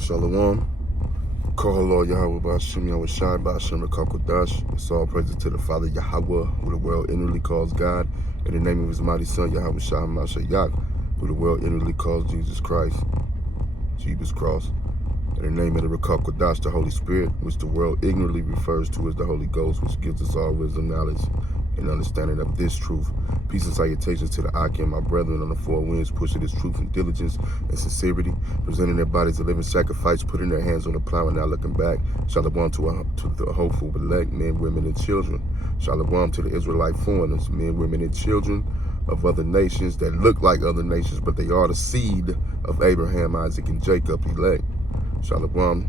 Shalom. Kohalor Yahweh Ba'Shem Yahweh Shai Ba'Shem Rekakodash. It's all praises to the Father Yahweh, who the world inwardly calls God, in the name of his mighty Son Yahweh Shai Mashiach, who the world inwardly calls Jesus Christ, Jesus Cross. In the name of the Rekakodash, the Holy Spirit, which the world ignorantly refers to as the Holy Ghost, which gives us all wisdom, knowledge, and understanding of this truth. Peace and salutations to the Akim, my brethren on the four winds, pushing this truth and diligence and sincerity, presenting their bodies a living sacrifice, putting their hands on the plow and not looking back. Shalom to the hopeful elect, men, women, and children. Shalom to the Israelite foreigners, men, women, and children of other nations that look like other nations, but they are the seed of Abraham, Isaac, and Jacob, elect. Shalom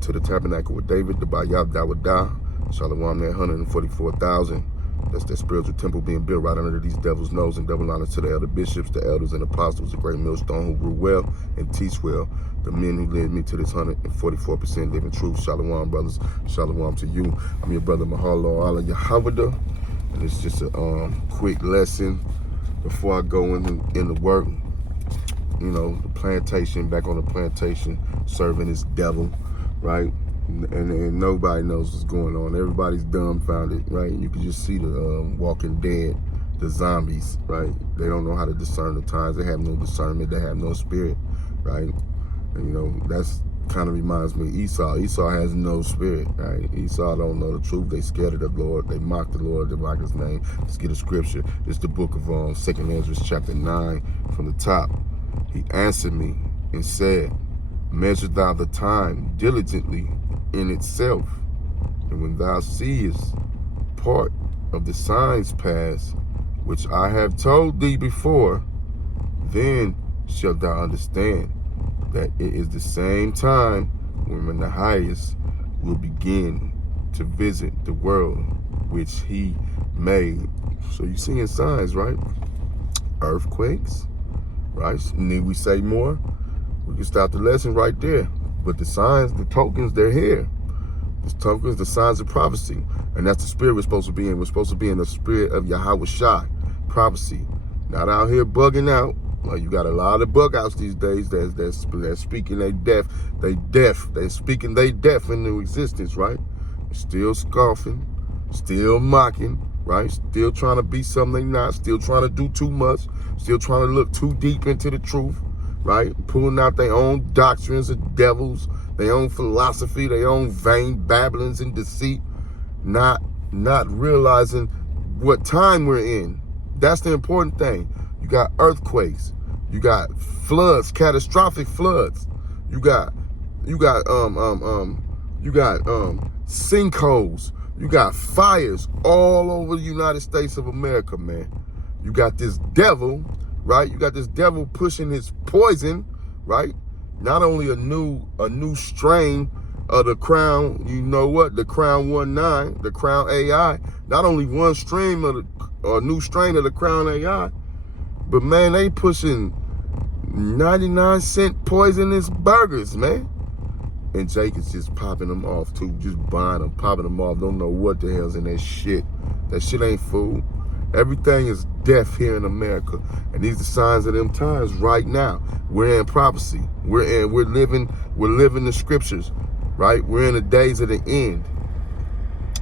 to the tabernacle with David, the Bayab Dawadah. Shalom, that 144,000. That's that spiritual temple being built right under these devil's nose, and double honors to the elder bishops, the elders, and apostles, the great millstone who grew well and teach well, the men who led me to this 144% living truth. Shalom, brothers. Shalom to you. I'm your brother Mahalo Allah Yahweh, and it's just a quick lesson before I go into work. You know, the plantation, back on the plantation, serving this devil, right? And nobody knows what's going on. Everybody's dumbfounded, right? You can just see the Walking Dead, the zombies, right? They don't know how to discern the times. They have no discernment. They have no spirit, right? And, you know, that's kind of reminds me of Esau. Esau has no spirit, right? Esau don't know the truth. They scared of the Lord. They mock the Lord. They mock his name. Let's get a scripture. It's the book of 2 Ezra chapter 9 from the top. He answered me and said, measure thou the time diligently in itself, and when thou seest part of the signs pass, which I have told thee before, then shalt thou understand that it is the same time when the highest will begin to visit the world which he made. So you seeing signs, right? Earthquakes, right? Need we say more? We can start the lesson right there. But the signs, the tokens, they're here. The tokens, the signs of prophecy. And that's the spirit we're supposed to be in. We're supposed to be in the spirit of Yahweh Shai, prophecy. Not out here bugging out. Like, you got a lot of bug outs these days that's speaking they deaf. They're speaking they deaf into existence, right? Still scoffing, still mocking, right? Still trying to be something they not. Still trying to do too much. Still trying to look too deep into the truth. Right? Pulling out their own doctrines of devils, their own philosophy, their own vain babblings and deceit, not realizing what time we're in. That's the important thing. You got earthquakes, you got floods, catastrophic floods, you got sinkholes, you got fires all over the United States of America, man. You got this devil, right? You got this devil pushing his poison, right? Not only a new strain of the Crown, you know what? The Crown 19, the Crown AI. Not only one strain of a new strain of the Crown AI, but man, they pushing 99-cent poisonous burgers, man. And Jake is just popping them off too, just buying them, popping them off. Don't know what the hell's in that shit. That shit ain't food. Everything is death here in America, and these are signs of them times right now. We're in prophecy. We're living the scriptures, right? We're in the days of the end.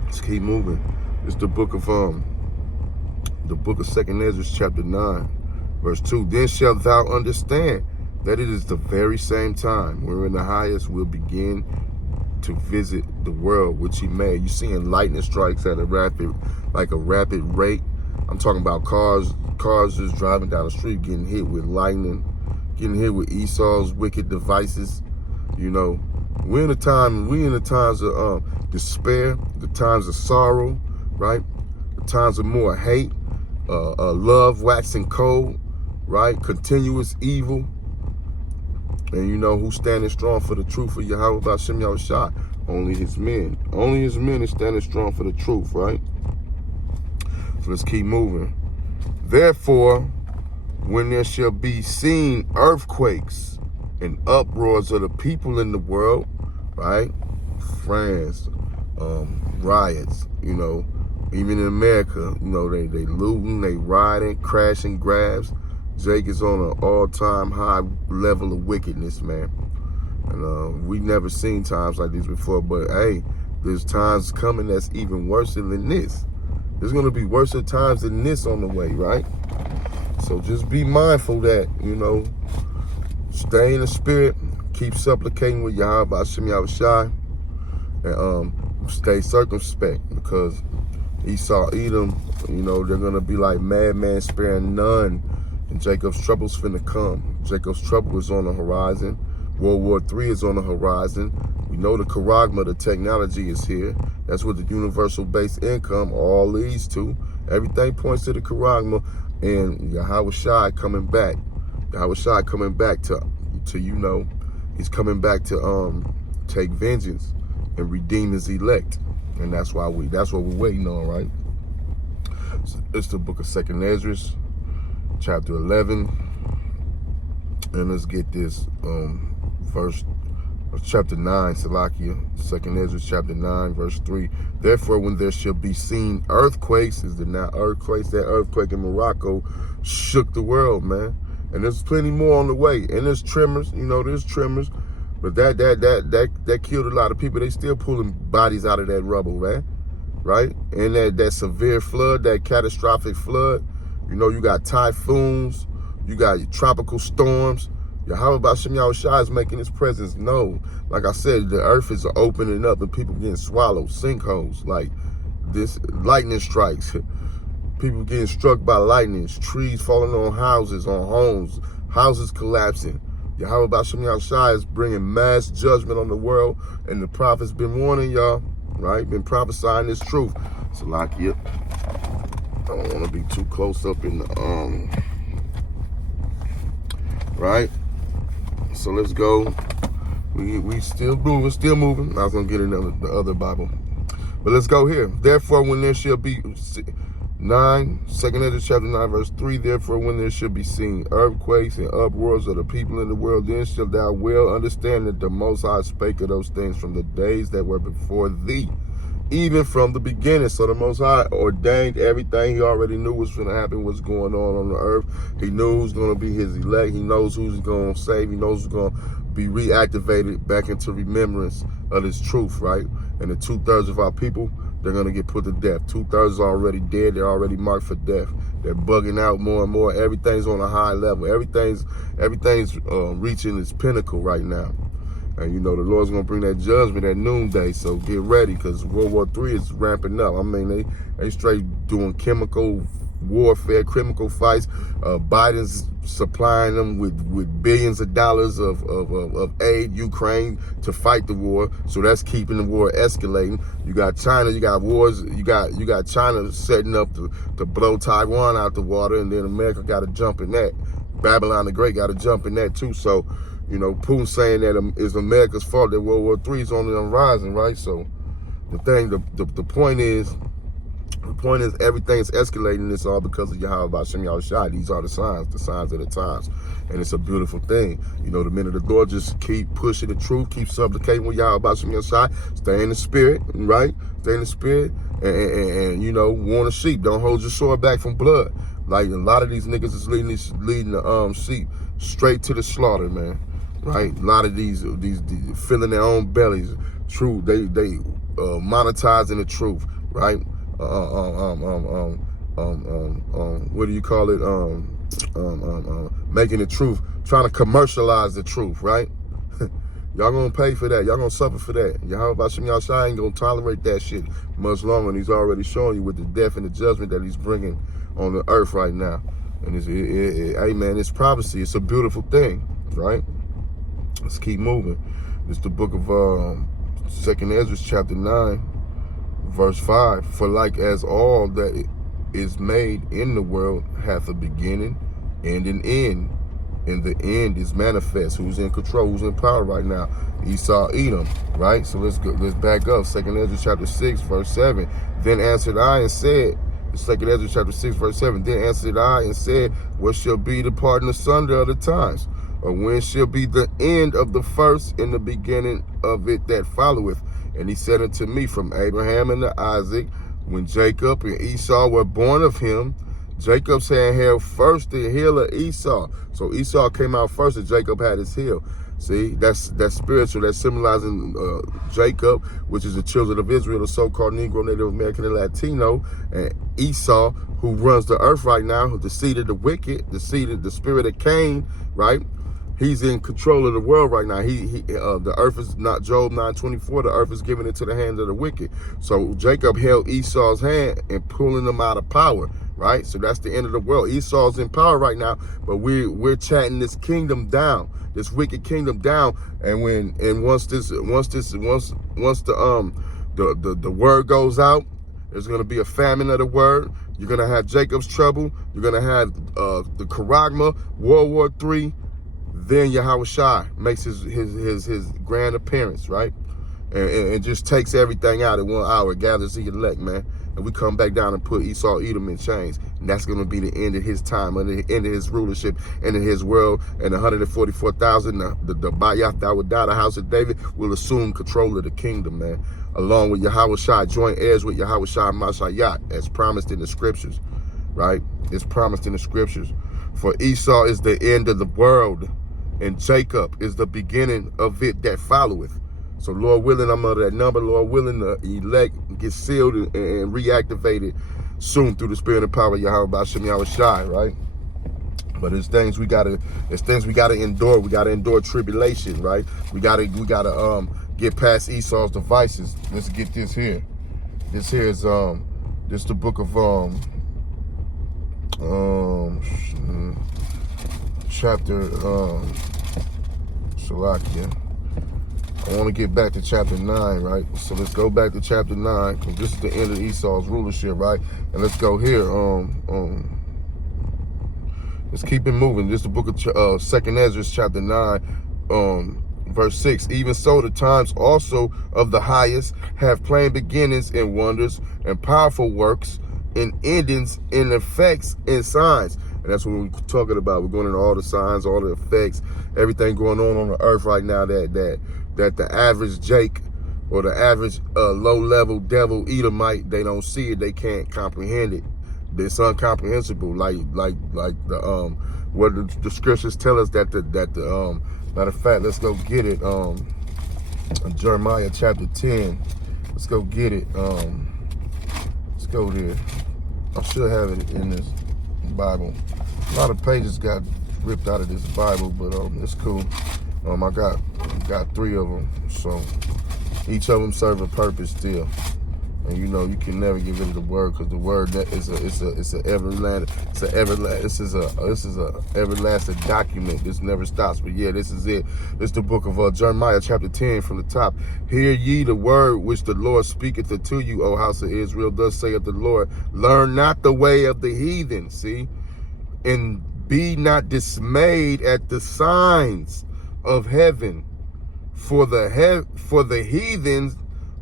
Let's keep moving. It's the book of 2 Ezra chapter 9, verse 2. Then shalt thou understand that it is the very same time wherein the highest will begin to visit the world which he made. You seeing lightning strikes at a rapid rate. I'm talking about cars just driving down the street, getting hit with lightning, getting hit with Esau's wicked devices. You know, we in the times of despair, the times of sorrow, right? The times of more hate, love waxing cold, right? Continuous evil. And you know who's standing strong for the truth of Yahweh Ba'Shem Yahweh Shai? Only his men. Only his men is standing strong for the truth, right? So let's keep moving. Therefore, when there shall be seen earthquakes and uproars of the people in the world, right? France, riots, you know, even in America, you know, they looting, they rioting, crashing, grabs. Jake is on an all-time high level of wickedness, man. And we never seen times like these before, but hey, there's times coming that's even worse than this. There's gonna be worse times than this on the way, right? So just be mindful that, stay in the spirit, keep supplicating with Yahweh Hashem Yahushai, and stay circumspect, because Esau, Edom, they're gonna be like madman sparing none, and Jacob's trouble's finna come. Jacob's trouble is on the horizon. World War III is on the horizon. We know the charagma, the technology is here. That's what the universal base income all leads to. Everything points to the charagma, and Yahweh Shai coming back. Yahweh Shai coming back to he's coming back to take vengeance and redeem his elect. And that's what we're waiting on, right? It's the book of 2nd Ezra, chapter 11. And let's get this chapter 9, Salakia, 2nd Ezra, chapter 9, verse 3. Therefore, when there shall be seen earthquakes, is there not earthquakes? That earthquake in Morocco shook the world, man. And there's plenty more on the way. And there's tremors, there's tremors. But that killed a lot of people. They still pulling bodies out of that rubble, man. Right? And that severe flood, that catastrophic flood, you got typhoons, you got tropical storms. Yahweh B'Shem Yahushua is making his presence known. Like I said, the earth is opening up and people getting swallowed, sinkholes, like this, lightning strikes. People getting struck by lightning, trees falling on houses, on homes, houses collapsing. Yahweh B'Shem Yahushua is bringing mass judgment on the world, and the prophet's been warning y'all, right? Been prophesying this truth. So like, I don't want to be too close up in the, right? So let's go. We still moving. I was gonna get another the other Bible, but let's go here. Therefore, when there shall be 2nd Ezra chapter 9 verse 3. Therefore, when there shall be seen earthquakes and uproars of the people in the world, then shalt thou well understand that the Most High spake of those things from the days that were before thee, even from the beginning. So the Most High ordained everything. He already knew what's going to happen, what's going on the earth. He knew who's going to be his elect. He knows who's going to save. He knows who's going to be reactivated back into remembrance of this truth, right? And the 2/3 of our people, they're going to get put to death. 2/3 are already dead. They're already marked for death. They're bugging out more and more. Everything's on a high level. Everything's reaching its pinnacle right now. And the Lord's going to bring that judgment at noonday, so get ready, because World War III is ramping up. I mean, they straight doing chemical warfare, chemical fights. Biden's supplying them with billions of dollars of aid, Ukraine, to fight the war. So that's keeping the war escalating. You got China, you got wars, you got China setting up to blow Taiwan out the water, and then America got to jump in that. Babylon the Great got to jump in that too. So, Putin saying that it's America's fault that World War III is on the horizon, right? So the point is everything's escalating. It's all because of Yahweh B'Shem Yahushua. These are the signs of the times. And it's a beautiful thing. The men of the Lord just keep pushing the truth, keep supplicating with Yahweh B'Shem Yahushua. Stay in the spirit, right? Stay in the spirit and warn the sheep. Don't hold your sword back from blood. Like a lot of these niggas is leading the sheep straight to the slaughter, man. Right? A lot of these filling their own bellies. True, they monetizing the truth, right? What do you call it? Making the truth, trying to commercialize the truth, right? Y'all gonna pay for that. Y'all gonna suffer for that. Yahweh B'Shem Yahushua ain't gonna tolerate that shit much longer. And he's already showing you with the death and the judgment that he's bringing on the earth right now. And hey man, it's prophecy. It's a beautiful thing, right? Let's keep moving. It's the book of 2nd Ezra chapter 9, verse 5. For like as all that is made in the world hath a beginning and an end, and the end is manifest. Who's in control? Who's in power right now? Esau, Edom, right? So let's back up. 2nd Ezra chapter 6, verse 7. Then answered I and said, 2nd Ezra chapter 6, verse 7. Then answered I and said, what shall be the parting asunder of the times? Or when shall be the end of the first and the beginning of it that followeth? And he said unto me, from Abraham and to Isaac, when Jacob and Esau were born of him, Jacob's hand held first the heel of Esau. So Esau came out first and Jacob had his heel. See, that's spiritual. That's symbolizing Jacob, which is the children of Israel, the so-called Negro, Native American, and Latino, and Esau, who runs the earth right now, who the seed of the wicked, the spirit of Cain, right? He's in control of the world right now. The earth is not, Job 9:24, the earth is given into the hands of the wicked. So Jacob held Esau's hand and pulling them out of power, right? So that's the end of the world. Esau's in power right now, but we're chatting this kingdom down, this wicked kingdom down. And once the word goes out, there's gonna be a famine of the word. You're gonna have Jacob's trouble. You're gonna have the Charagma, World War III. Then Yahushua makes his grand appearance, right? And just takes everything out in 1 hour, gathers the elect, man. And we come back down and put Esau, Edom in chains. And that's going to be the end of his time, and the end of his rulership, and in his world. And 144,000, the Bayath that would die, the house of David, will assume control of the kingdom, man. Along with Yahushua, joint heirs with Yahushua Mashayat, as promised in the scriptures, right? It's promised in the scriptures. For Esau is the end of the world, and Jacob is the beginning of it that followeth. So Lord willing, I'm under that number. Lord willing, the elect get sealed and reactivated soon through the spirit and power of Yahweh B'Shem Yahushai, right? But there's things we gotta endure. We gotta endure tribulation, right? We gotta get past Esau's devices. Let's get this here. This here is this the book of chapter Shalakia. I want to get back to chapter 9, right? So let's go back to chapter 9, because this is the end of Esau's rulership, right? And let's go here. Let's keep it moving. This is the book of 2nd Ezra, chapter 9, verse 6. Even so, the times also of the highest have plain beginnings and wonders and powerful works and endings and effects and signs. And that's what we're talking about. We're going into all the signs, all the effects, everything going on the earth right now that the average Jake or the average low-level devil Edomite, they don't see it, they can't comprehend it. It's incomprehensible. Like the what the scriptures tell us that the matter of fact, let's go get it. Jeremiah chapter 10. Let's go get it. Let's go there. I should have it in this Bible. A lot of pages got ripped out of this Bible, but it's cool. I got 3 of them, so each of them serve a purpose still. And you know you can never get rid of the word, because the word that is a everlasting document. This never stops. But yeah, this is it. This is the book of Jeremiah chapter 10 from the top. Hear ye the word which the Lord speaketh unto you, O house of Israel. Thus saith the Lord, learn not the way of the heathen. See, and be not dismayed at the signs of heaven, for the heathens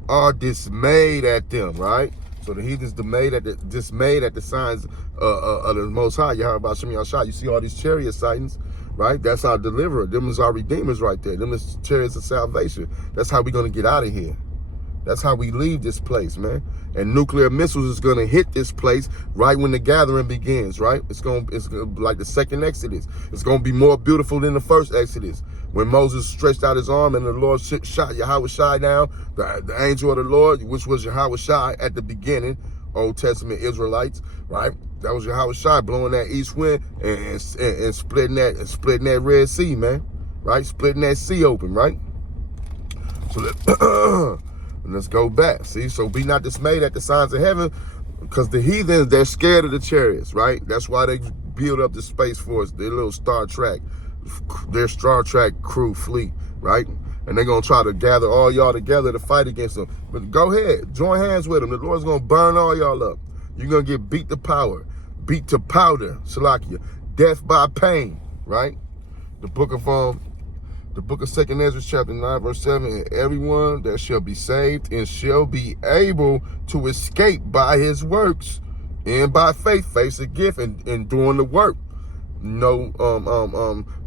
are dismayed at them, right? So the heathens dismayed at the signs of the Most High, Yahweh B'Shem Yahushua. You see all these chariot sightings, right? That's our deliverer. Them is our redeemers right there. Them is chariots of salvation. That's how we're going to get out of here. That's how we leave this place, man. And nuclear missiles is going to hit this place right when the gathering begins, right? It's going to be like the second Exodus. It's going to be more beautiful than the first Exodus. When Moses stretched out his arm and the Lord shot Yahushua down, the angel of the Lord, which was Yahushua at the beginning, Old Testament Israelites, right? That was Yahushua blowing that east wind and splitting that Red Sea, man, right? Splitting that sea open, right? So let's go back. See, so be not dismayed at the signs of heaven, because the heathens, they're scared of the chariots, right? That's why they build up the Space Force, their little Star Trek crew fleet, right? And they're going to try to gather all y'all together to fight against them. But go ahead, join hands with them. The Lord's going to burn all y'all up. You're going to get beat to powder, Shalakia, death by pain, right? The book of 2nd Ezra chapter 9 verse 7, and everyone that shall be saved and shall be able to escape by his works and by faith, face a gift and doing the work.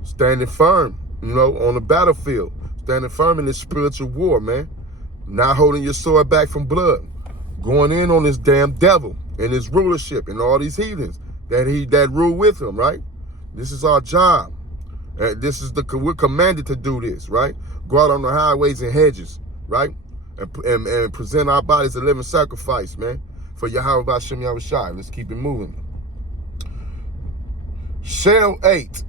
Standing firm, on the battlefield, standing firm in this spiritual war, man. Not holding your sword back from blood, going in on this damn devil and his rulership and all these heathens that rule with him, right? This is our job. We're commanded to do this, right? Go out on the highways and hedges, right? And present our bodies a living sacrifice, man, for Yahweh B'Shem Yahushai. Let's keep it moving. Shall 8,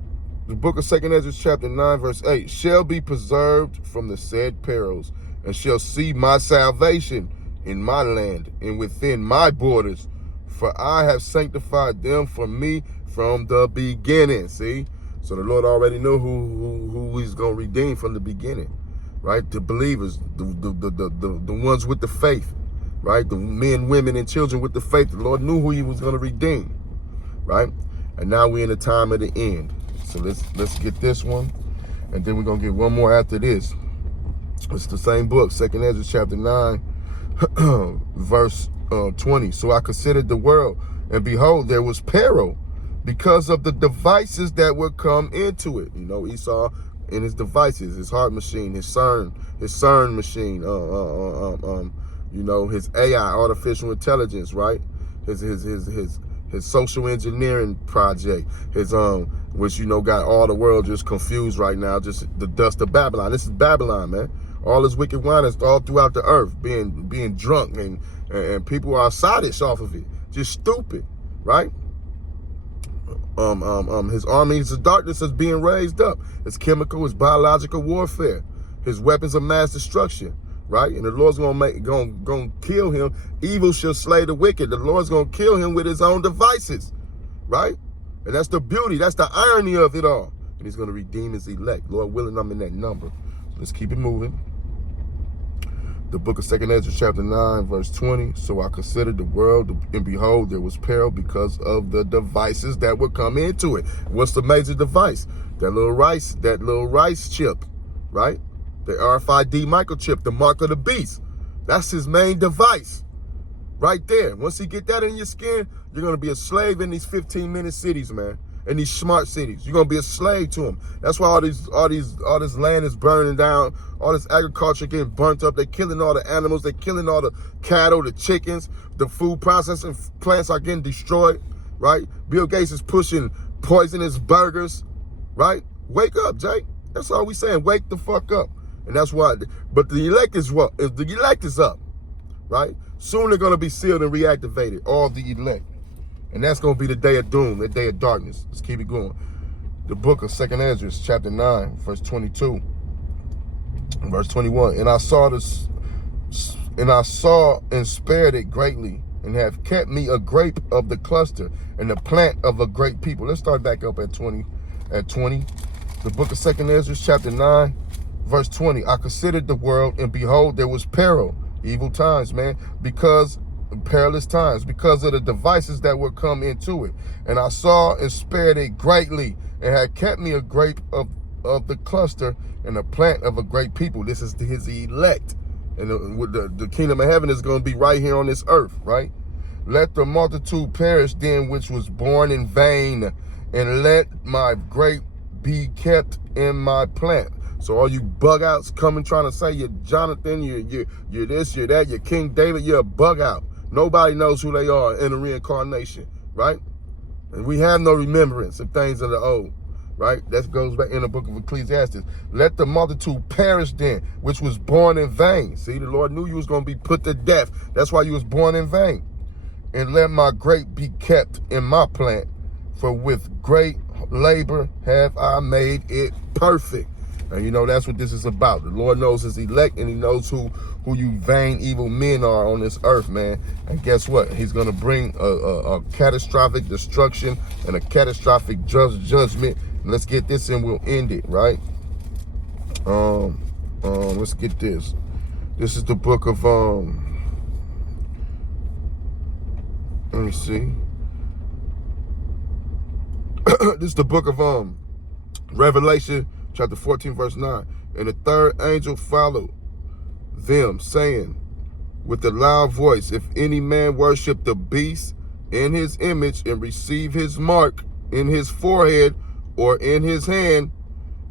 the book of 2nd Ezra chapter 9, verse 8, shall be preserved from the said perils, and shall see my salvation in my land and within my borders, for I have sanctified them for me from the beginning. See? So the Lord already knew who he's going to redeem from the beginning, right? The believers, the ones with the faith, right? The men, women, and children with the faith. The Lord knew who he was going to redeem, right? And now we're in the time of the end. So let's get this one, and then we're going to get one more after this. It's the same book, 2nd Ezra chapter 9, verse 20. So I considered the world, and behold, there was peril because of the devices that would come into it. You know, Esau and his devices, his heart machine, his CERN machine, you know, his AI, artificial intelligence, right? His social engineering project, which, you know, got all the world just confused right now, just the dust of Babylon. This is Babylon, man. All this wicked wine is all throughout the earth, being drunk, and people are sottish off of it, just stupid, right? His armies of darkness is being raised up. His chemical, his biological warfare, his weapons of mass destruction, right? And the Lord's gonna kill him. Evil shall slay the wicked. The Lord's gonna kill him with his own devices, right? And that's the beauty, that's the irony of it all. And he's gonna redeem his elect. Lord willing, I'm in that number. So let's keep it moving. The book of 2nd Ezra chapter 9, verse 20. So I considered the world, and behold, there was peril because of the devices that would come into it. What's the major device? That little rice chip, right? The RFID microchip, the mark of the beast. That's his main device right there. Once he get that in your skin, you're going to be a slave in these 15-minute cities, man. In these smart cities, you're gonna be a slave to them. That's why all this land is burning down. All this agriculture getting burnt up. They're killing all the animals. They're killing all the cattle, the chickens. The food processing plants are getting destroyed, right? Bill Gates is pushing poisonous burgers, right? Wake up, Jake. That's all we saying. Wake the fuck up. And that's why. But the elect is what? If the elect is up, right? Soon they're gonna be sealed and reactivated. All the elect. And that's going to be the day of doom, the day of darkness. Let's keep it going. The book of 2nd Ezra, chapter 9, verse 22, verse 21. And I saw and spared it greatly, and have kept me a grape of the cluster, and the plant of a great people. Let's start back up at 20. The book of 2nd Ezra, chapter 9, verse 20. I considered the world, and behold, there was peril, evil times, man, perilous times, because of the devices that would come into it. And I saw and spared it greatly, and had kept me a grape of the cluster, and a plant of a great people. This is his elect. And the kingdom of heaven is going to be right here on this earth, right? Let the multitude perish then which was born in vain, and let my grape be kept in my plant. So all you bug outs coming trying to say you're Jonathan, you're this, you're that, you're King David, you're a bug out. Nobody knows who they are in the reincarnation, right? And we have no remembrance of things of the old, right? That goes back in the book of Ecclesiastes. Let the multitude perish then, which was born in vain. See, the Lord knew you was going to be put to death. That's why you was born in vain. And let my grape be kept in my plant, for with great labor have I made it perfect. And you know, that's what this is about. The Lord knows his elect, and he knows who you vain, evil men are on this earth, man. And guess what? He's going to bring a catastrophic destruction and a catastrophic judgment. Let's get this and we'll end it, right? Let's get this. This is the book of, let me see. This is the book of Revelation, chapter 14, verse 9. And the third angel followed them, saying with a loud voice, if any man worship the beast in his image and receive his mark in his forehead or in his hand,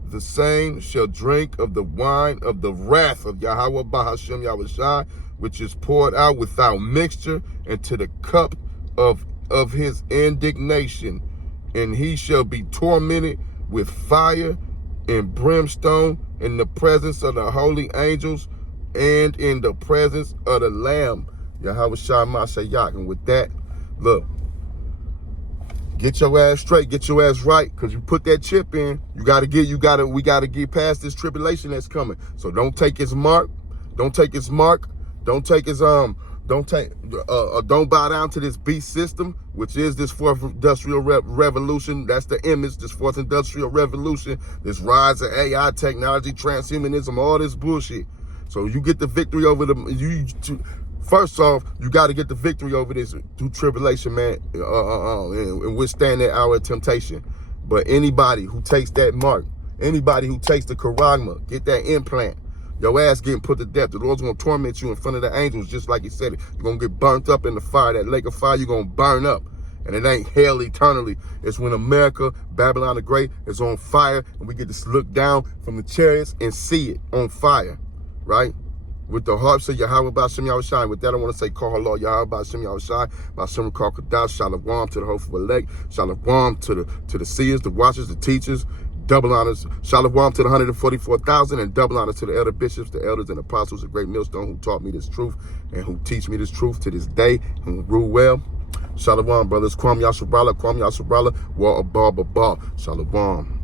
the same shall drink of the wine of the wrath of Yahweh B'Shem Yahushai, which is poured out without mixture, into the cup of of his indignation, and he shall be tormented with fire and brimstone in the presence of the holy angels and in the presence of the Lamb, Yahweh Shai Mashiach. And with that, look, get your ass straight, get your ass right, because you put that chip in, we gotta get past this tribulation that's coming. So don't take his mark, don't take his don't bow down to this beast system, which is this fourth industrial revolution. That's the image, this fourth industrial revolution, this rise of AI technology, transhumanism, all this bullshit. So you get the victory over first off, you got to get the victory over this through tribulation, man, and withstand that hour of temptation. But anybody who takes that mark, anybody who takes the charagma, get that implant, your ass getting put to death. The Lord's going to torment you in front of the angels, just like he said it. You're going to get burnt up in the fire. That lake of fire, you're going to burn up. And it ain't hell eternally. It's when America, Babylon the Great, is on fire, and we get to look down from the chariots and see it on fire, right? With the harps of Yahweh B'Shem Yahushai. With that, I want to say, call Allah Yahweh B'Shem Yahushai, B'Shem Kal Kadash, Shalom to the hopeful elect, Shalom to the seers, the watchers, the teachers, double honors, Shalom to the 144,000, and double honors to the elder bishops, the elders and apostles, the great millstone who taught me this truth and who teach me this truth to this day and rule well. Shalom, brothers. Kwam Yashabrala, War Abba Baba. Shalom.